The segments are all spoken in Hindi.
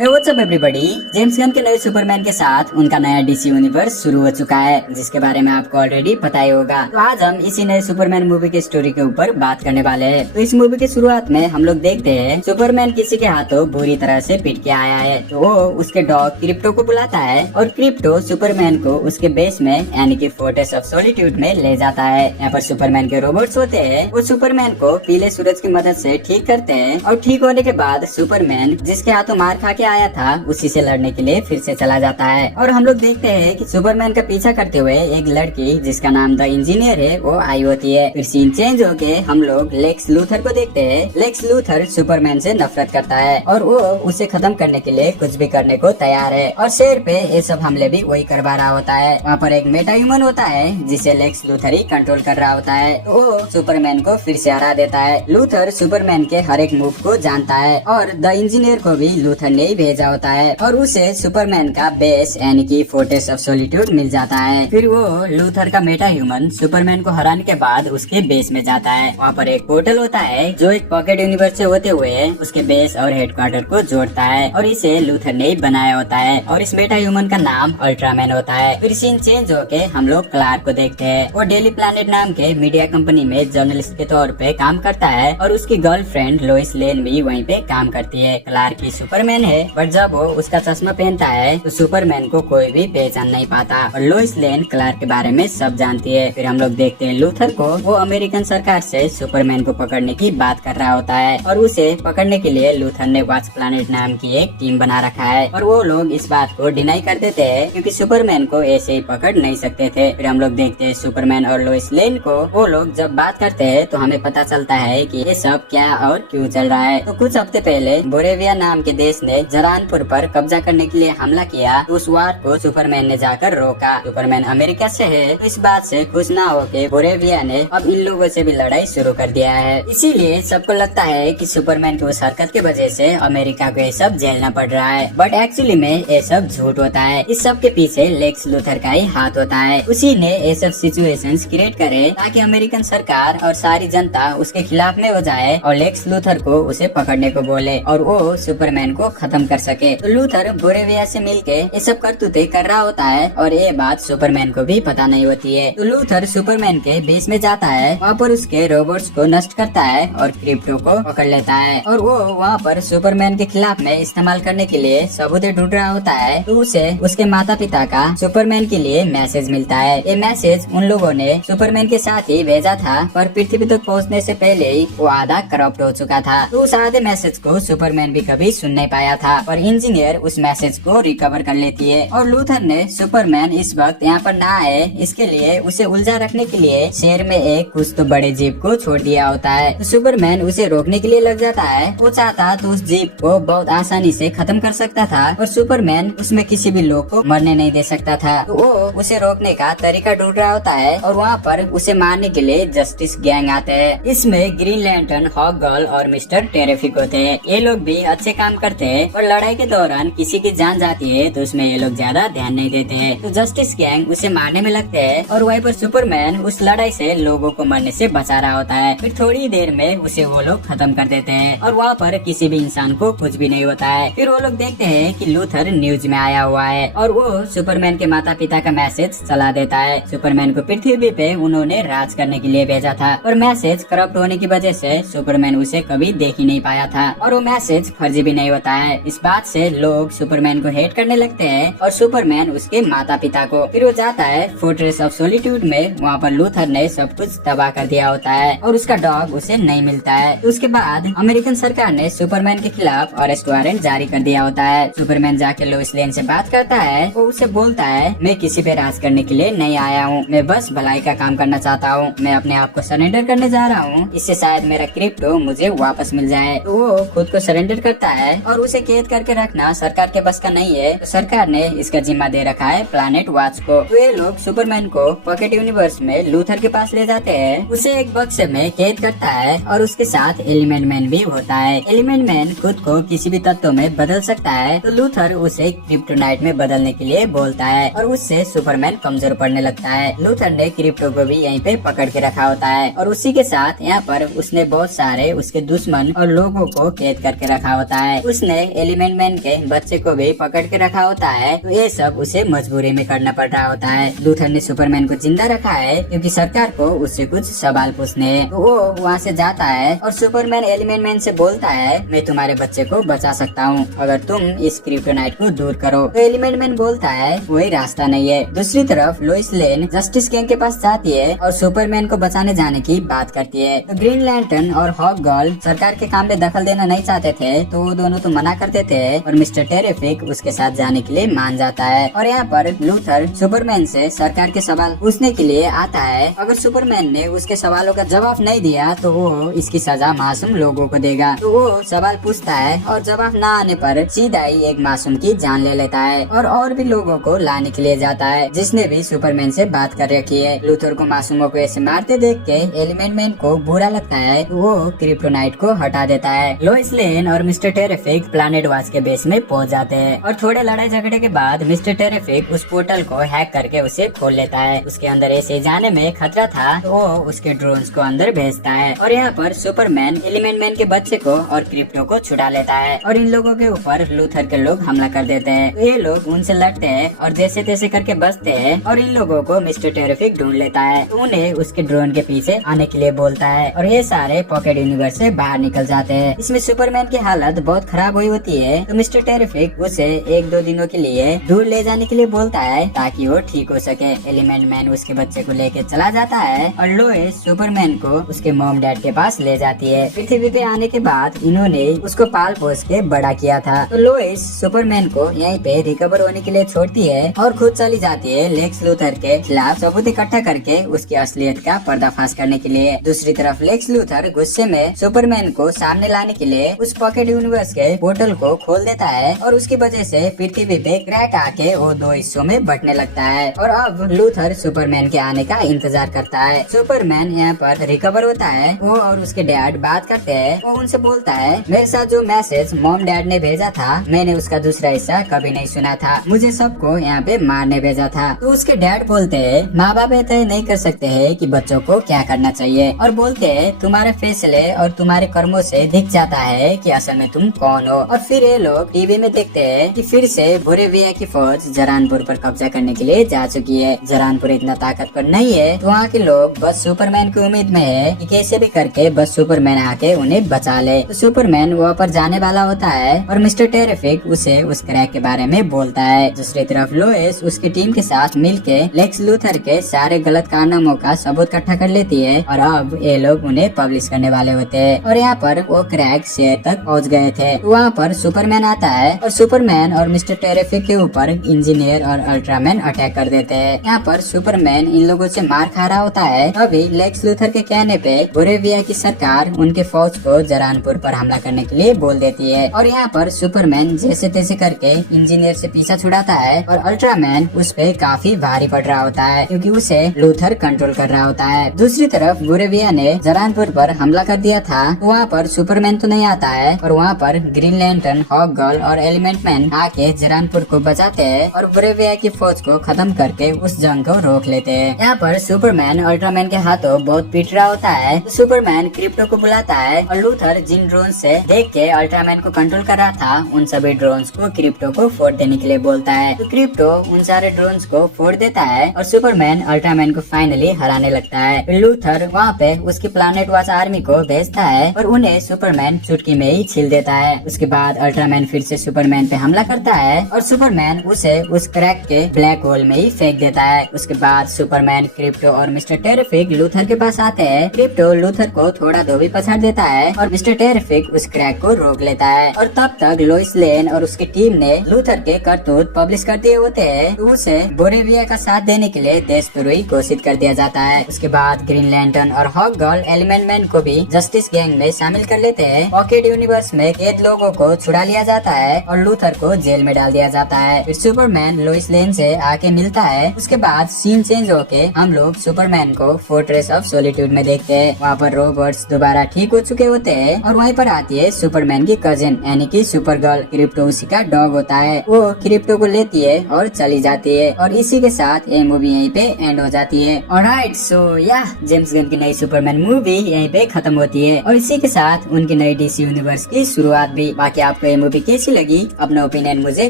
हे what's up everybody, James Gunn के नए सुपरमैन के साथ उनका नया डीसी यूनिवर्स शुरू हो चुका है, जिसके बारे में आपको ऑलरेडी पता ही होगा। तो आज हम इसी नए सुपरमैन मूवी की स्टोरी के ऊपर बात करने वाले हैं। तो इस मूवी की शुरुआत में हम लोग देखते हैं सुपरमैन किसी के हाथों बुरी तरह से पिट के आया है। तो वो उसके डॉग क्रिप्टो को बुलाता है और क्रिप्टो सुपरमैन को उसके बेस में यानी कि फोर्ट्रेस ऑफ सॉलिट्यूड में ले जाता है। यहाँ पर सुपरमैन के रोबोट्स होते हैं, वो सुपरमैन को पीले सूरज की मदद से ठीक करते हैं और ठीक होने के बाद सुपरमैन जिसके हाथों मार खा के आया था उसी से लड़ने के लिए फिर से चला जाता है। और हम लोग देखते हैं कि सुपरमैन का पीछा करते हुए एक लड़की जिसका नाम द इंजीनियर है वो आई होती है। फिर सीन चेंज होके हम लोग लेक्स लूथर को देखते हैं। लेक्स लूथर सुपरमैन से नफरत करता है और वो उसे खत्म करने के लिए कुछ भी करने को तैयार है और शेर पे ये सब हमले भी वही करवा रहा होता है। वहाँ पर एक मेटा ह्यूमन होता है जिसे लेक्स लूथर ही कंट्रोल कर रहा होता है। तो वो सुपरमैन को फिर से हरा देता है। लूथर सुपरमैन के हर एक मूव को जानता है और द इंजीनियर को भी लूथर ने ही भेजा होता है और उसे सुपरमैन का बेस यानी कि फोर्ट्रेस ऑफ सॉलिट्यूड मिल जाता है। फिर वो लूथर का मेटा ह्यूमन सुपरमैन को हराने के बाद उसके बेस में जाता है। वहाँ पर एक पोर्टल होता है जो एक पॉकेट यूनिवर्स से होते हुए उसके बेस और हेडक्वार्टर को जोड़ता है और इसे लूथर ने ही बनाया होता है और इस मेटा ह्यूमन का नाम अल्ट्रामैन होता है। फिर सीन चेंज होके हम लोग क्लार्क को देखते हैं। वो डेली प्लैनेट नाम के मीडिया कंपनी में जर्नलिस्ट के तौर पे काम करता है और उसकी गर्लफ्रेंड लोइस लेन भी वहीं पे काम करती है। क्लार्क ही सुपरमैन है, बट जब वो उसका चश्मा पहनता है तो सुपरमैन को कोई भी पहचान नहीं पाता और लोइस लेन क्लार्क के बारे में सब जानती है। फिर हम लोग देखते हैं लूथर को, वो अमेरिकन सरकार से सुपरमैन को पकड़ने की बात कर रहा होता है और उसे पकड़ने के लिए लूथर ने वॉच प्लैनेट नाम की एक टीम बना रखा है और वो लोग इस बात को डिनाई कर देते हैं क्योंकि सुपरमैन को ऐसे ही पकड़ नहीं सकते थे। फिर हम लोग देखते हैं सुपरमैन और लोइस लेन को, वो लोग जब बात करते हैं तो हमें पता चलता है कि ये सब क्या और क्यों चल रहा है। तो कुछ हफ्ते पहले बोरेविया नाम के देश ने जरानपुर पर कब्जा करने के लिए हमला किया, तो उस वार को सुपरमैन ने जाकर रोका। सुपरमैन अमेरिका से है तो इस बात से खुश ना होके बोरेविया ने अब इन लोगों से भी लड़ाई शुरू कर दिया है। इसीलिए सबको लगता है कि सुपरमैन की उस हरकत की वजह से अमेरिका को ये सब झेलना पड़ रहा है, बट एक्चुअली में ये सब झूठ होता है। इस सब के पीछे लेक्स लूथर का ही हाथ होता है। उसी ने ये सब सिचुएशंस क्रिएट करे ताकि अमेरिकन सरकार और सारी जनता उसके खिलाफ में हो जाए और लेक्स लूथर को उसे पकड़ने को बोले और वो सुपरमैन को खत्म कर सके। तो लूथर बोरेविया से मिलके ये सब करतूते कर रहा होता है और ये बात सुपरमैन को भी पता नहीं होती है। तो लूथर सुपरमैन के बेस में जाता है, वहाँ पर उसके रोबोट्स को नष्ट करता है और क्रिप्टो को पकड़ लेता है और वो वहाँ पर सुपरमैन के खिलाफ में इस्तेमाल करने के लिए सबूत ढूंढ रहा होता है। तो उसे उसके माता पिता का सुपरमैन के लिए मैसेज मिलता है। ये मैसेज उन लोगों ने सुपरमैन के साथ ही भेजा था, पर पृथ्वी तक पहुँचने से पहले ही वो आधा करप्ट हो चुका था। तो उस आधे मैसेज को सुपरमैन भी कभी सुन नहीं पाया था और इंजीनियर उस मैसेज को रिकवर कर लेती है और लूथर ने सुपरमैन इस वक्त यहाँ पर ना आए इसके लिए उसे उलझा रखने के लिए शहर में एक कुछ तो बड़े जीप को छोड़ दिया होता है। तो सुपरमैन उसे रोकने के लिए लग जाता है। वो चाहता तो उस जीप को बहुत आसानी से खत्म कर सकता था और सुपरमैन उसमें किसी भी लोग को मरने नहीं दे सकता था। तो वो उसे रोकने का तरीका ढूंढ रहा होता है और वहाँ पर उसे मारने के लिए जस्टिस गैंग आते हैं। इसमें ग्रीन लैंटर्न, हॉक गर्ल और मिस्टर टेरिफिक होते हैं। ये लोग भी अच्छे काम करते हैं और लड़ाई के दौरान किसी की जान जाती है तो उसमें ये लोग ज्यादा ध्यान नहीं देते हैं। तो जस्टिस गैंग उसे मारने में लगते हैं और वहीं पर सुपरमैन उस लड़ाई से लोगों को मरने से बचा रहा होता है। फिर थोड़ी देर में उसे वो लोग खत्म कर देते हैं और वहाँ पर किसी भी इंसान को कुछ भी नहीं होता है। फिर वो लोग देखते हैं कि लूथर न्यूज में आया हुआ है और वो सुपरमैन के माता पिता का मैसेज चला देता है। सुपरमैन को पृथ्वी पे उन्होंने राज करने के लिए भेजा था और मैसेज करप्ट होने की वजह से सुपरमैन उसे कभी देख ही नहीं पाया था और वो मैसेज फर्जी भी नहीं होता है। इस बात से लोग सुपरमैन को हेट करने लगते हैं और सुपरमैन उसके माता पिता को। फिर वो जाता है फोर्ट्रेस ऑफ सॉलिट्यूड में, वहाँ पर लूथर ने सब कुछ तबाह कर दिया होता है और उसका डॉग उसे नहीं मिलता है। तो उसके बाद अमेरिकन सरकार ने सुपरमैन के खिलाफ अरेस्ट वारंट जारी कर दिया होता है। सुपरमैन जाके लोइस लेन से बात करता है, वो उसे बोलता है मैं किसी पे राज करने के लिए नहीं आया हूँ, मैं बस भलाई का काम करना चाहता हूँ, मैं अपने आप को सरेंडर करने जा रहा हूँ, इससे शायद मेरा क्रिप्टो मुझे वापस मिल जाए। तो वो खुद को सरेंडर करता है और उसे कैद करके रखना सरकार के बस का नहीं है, तो सरकार ने इसका जिम्मा दे रखा है प्लैनेट वॉच को। तो ये लोग सुपरमैन को पॉकेट यूनिवर्स में लूथर के पास ले जाते हैं, उसे एक बक्से में कैद करता है और उसके साथ एलिमेंट मैन भी होता है। एलिमेंट मैन खुद को किसी भी तत्व में बदल सकता है, तो लूथर उसे क्रिप्टोनाइट में बदलने के लिए बोलता है और उससे सुपरमैन कमजोर पड़ने लगता है। लूथर ने क्रिप्टो को भी यहीं पे पकड़ के रखा होता है और उसी के साथ यहाँ पर उसने बहुत सारे उसके दुश्मन और लोगों को कैद करके रखा होता है। उसने एलिमेंट मैन के बच्चे को भी पकड़ के रखा होता है, तो ये सब उसे मजबूरी में करना पड़ रहा होता है। लूथर ने सुपरमैन को जिंदा रखा है क्योंकि सरकार को उससे कुछ सवाल पूछने हैं। तो वो वहाँ से जाता है और सुपरमैन एलिमेंट मैन से बोलता है, मैं तुम्हारे बच्चे को बचा सकता हूँ अगर तुम इस क्रिप्टोनाइट को दूर करो। तो एलिमेंट मैन बोलता है वही रास्ता नहीं है। दूसरी तरफ लोइस लेन जस्टिस गैंग के पास जाती है और सुपरमैन को बचाने जाने की बात करती है। तो ग्रीन लैंटर्न और हॉक गर्ल सरकार के काम में दखल देना नहीं चाहते थे, तो वो दोनों तो मना करते थे और मिस्टर टेरिफिक उसके साथ जाने के लिए मान जाता है। और यहाँ पर लूथर सुपरमैन से सरकार के सवाल पूछने के लिए आता है। अगर सुपरमैन ने उसके सवालों का जवाब नहीं दिया तो वो इसकी सजा मासूम लोगों को देगा। तो वो सवाल पूछता है और जवाब न आने पर सीधा ही एक मासूम की जान ले लेता है और भी लोगों को लाने के लिए जाता है जिसने भी सुपरमैन से बात कर रखी है। लूथर को मासूमों को ऐसे मारते देख के एलिमेंट मैन को बुरा लगता है, तो वो क्रिप्टोनाइट को हटा देता है। लोइस लेन और मिस्टर टेरिफिक प्लैनेट वाच के बेस में पहुंच जाते हैं और थोड़े लड़ाई झगड़े के बाद मिस्टर टेरिफिक उस पोर्टल को हैक करके उसे खोल लेता है। उसके अंदर ऐसे जाने में खतरा था तो वो उसके ड्रोन्स को अंदर भेजता है और यहाँ पर सुपरमैन एलिमेंट मैन के बच्चे को और क्रिप्टो को छुड़ा लेता है और इन लोगों के ऊपर लूथर के लोग हमला कर देते हैं। तो ये लोग उनसे लड़ते हैं और जैसे तैसे करके बचते हैं और इन लोगों को मिस्टर टेरिफिक ढूंढ लेता है। तो उन्हें उसके ड्रोन के पीछे आने के लिए बोलता है और ये सारे पॉकेट यूनिवर्स से बाहर निकल जाते हैं। इसमें सुपरमैन की हालत बहुत खराब हुई होती है, तो मिस्टर टेरिफिक उसे 1-2 दिनों के लिए दूर ले जाने के लिए बोलता है ताकि वो ठीक हो सके। एलिमेंट मैन उसके बच्चे को लेके चला जाता है और लोइस सुपरमैन को उसके मॉम डैड के पास ले जाती है। पृथ्वी पे आने के बाद इन्होंने उसको पाल पोस के बड़ा किया था। तो लोइस सुपरमैन को यहीं पे रिकवर होने के लिए छोड़ती है और खुद चली जाती है लेक्स लूथर के खिलाफ सबूत इकट्ठा करके उसकी असलियत का पर्दाफाश करने के लिए। दूसरी तरफ लेक्स लूथर गुस्से में सुपरमैन को सामने लाने के लिए उस पॉकेट यूनिवर्स के पोर्टल को खोल देता है और उसकी वजह से पृथ्वी पे क्रैक आके वो 2 हिस्सों में बंटने लगता है और अब लूथर सुपरमैन के आने का इंतजार करता है। सुपरमैन यहाँ पर रिकवर होता है, वो और उसके डैड बात करते हैं। वो उनसे बोलता है, मेरे साथ जो मैसेज मॉम डैड ने भेजा था मैंने उसका दूसरा हिस्सा कभी नहीं सुना था, मुझे सबको यहाँ पे मारने भेजा था। तो उसके डैड बोलते हैं, माँ बाप तय नहीं कर सकते हैं कि बच्चों को क्या करना चाहिए और बोलते हैं तुम्हारे फैसले और तुम्हारे कर्मों से दिख जाता है कि असल में तुम कौन हो। और फिर ये लोग टीवी में देखते हैं कि फिर से बोरेविया की फौज जरानपुर पर कब्जा करने के लिए जा चुकी है। जरानपुर इतना ताकतवर नहीं है, तो वहाँ के लोग बस सुपरमैन की उम्मीद में है कि कैसे भी करके बस सुपरमैन आके उन्हें बचा ले। तो सुपरमैन वहाँ पर जाने वाला होता है और मिस्टर टेरिफिक उसे उस क्रैक के बारे में बोलता है। दूसरी तरफ लोइस उसकी टीम के साथ मिलके लेक्स लूथर के सारे गलत कारनामों का सबूत इकट्ठा कर लेती है और अब ये लोग उन्हें पब्लिश करने वाले होते हैं। और यहाँ पर वो क्रैक शहर तक पहुँच गए थे। वहाँ पर सुपरमैन आता है और सुपरमैन और मिस्टर टेरिफिक के ऊपर इंजीनियर और अल्ट्रामैन अटैक कर देते हैं। यहाँ पर सुपरमैन इन लोगों से मार खा रहा होता है। अभी लेक्स लूथर के कहने पे बोरेविया की सरकार उनके फौज को जरानपुर पर हमला करने के लिए बोल देती है और यहाँ पर सुपरमैन जैसे तैसे करके इंजीनियर से पीछा छुड़ाता है और अल्ट्रामैन उस पे काफी भारी पड़ रहा होता है क्योंकि उसे लूथर कंट्रोल कर रहा होता है। दूसरी तरफ बोरेविया ने जरानपुर पर हमला कर दिया था, वहाँ पर सुपरमैन तो नहीं आता है और वहाँ पर ग्रीन लैंटर्न, हॉक गर्ल और एलिमेंट मैन आके जरानपुर को बचाते हैं और बोरेविया की फौज को खत्म करके उस जंग को रोक लेते हैं। यहाँ पर सुपरमैन अल्ट्रामैन के हाथों बहुत पीट रहा होता है, तो सुपरमैन क्रिप्टो को बुलाता है और लूथर जिन ड्रोन से देख के अल्ट्रामैन को कंट्रोल कर रहा था उन सभी ड्रोन्स को क्रिप्टो को फोड़ देने के लिए बोलता है। तो क्रिप्टो उन सारे ड्रोन्स को फोड़ देता है और सुपरमैन अल्ट्रामैन को फाइनली हराने लगता है। फिर लूथर वहाँ पे उसकी प्लैनेट वाच आर्मी को भेजता है और उन्हें सुपरमैन चुटकी में ही छील देता है। उसके बाद अल्ट्रामैन फिर से सुपरमैन पे हमला करता है और सुपरमैन उसे उस क्रैक के ब्लैक होल में ही फेंक देता है। उसके बाद सुपरमैन, क्रिप्टो और मिस्टर टेरिफिक लूथर के पास आते हैं। क्रिप्टो लूथर को थोड़ा धोबी पछाड़ देता है और मिस्टर टेरिफिक उस क्रैक को रोक लेता है और तब तक लोइस लेन और उसकी टीम ने लूथर के करतूत पब्लिश कर दिए होते हैं, तो उसे बोरेविया का साथ देने के लिए देशद्रोही घोषित कर दिया जाता है। उसके बाद ग्रीन लैंटर्न और हॉक गर्ल एलिमेंट मैन को भी जस्टिस गैंग में शामिल कर लेते हैं। पॉकेट यूनिवर्स में कैद लोगों को छुड़ा लिया जाता है और लूथर को जेल में डाल दिया जाता है। फिर सुपरमैन लोइस लेन से आके मिलता है। उसके बाद सीन चेंज होके हम लोग सुपरमैन को फोर्ट्रेस ऑफ सॉलिट्यूड में देखते हैं। वहाँ पर रॉबर्ट्स दोबारा ठीक हो चुके होते हैं और वहीं पर आती है सुपरमैन की कजिन यानी कि सुपर गर्ल। क्रिप्टो उसी का डॉग होता है। वो क्रिप्टो को लेती है और चली जाती है और इसी के साथ ये मूवी यहीं पे एंड हो जाती है। ऑलराइट, सो या जेम्स गन की नई सुपरमैन मूवी यहीं पे खत्म होती है और इसी के साथ उनकी नई डीसी यूनिवर्स की शुरुआत भी। बाकी आपको ये मूवी कैसी लगी, अपना ओपिनियन मुझे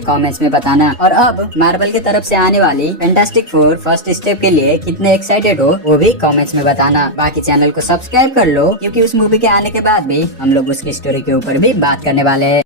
कमेंट्स में बताना। और अब मार्वल की तरफ से आने वाली फैंटास्टिक फोर फर्स्ट स्टेप के लिए कितने एक्साइटेड हो वो भी कमेंट्स में बताना। बाकी चैनल को सब्सक्राइब कर लो, क्योंकि उस मूवी के आने के बाद भी हम लोग उसकी स्टोरी के ऊपर भी बात करने वाले हैं।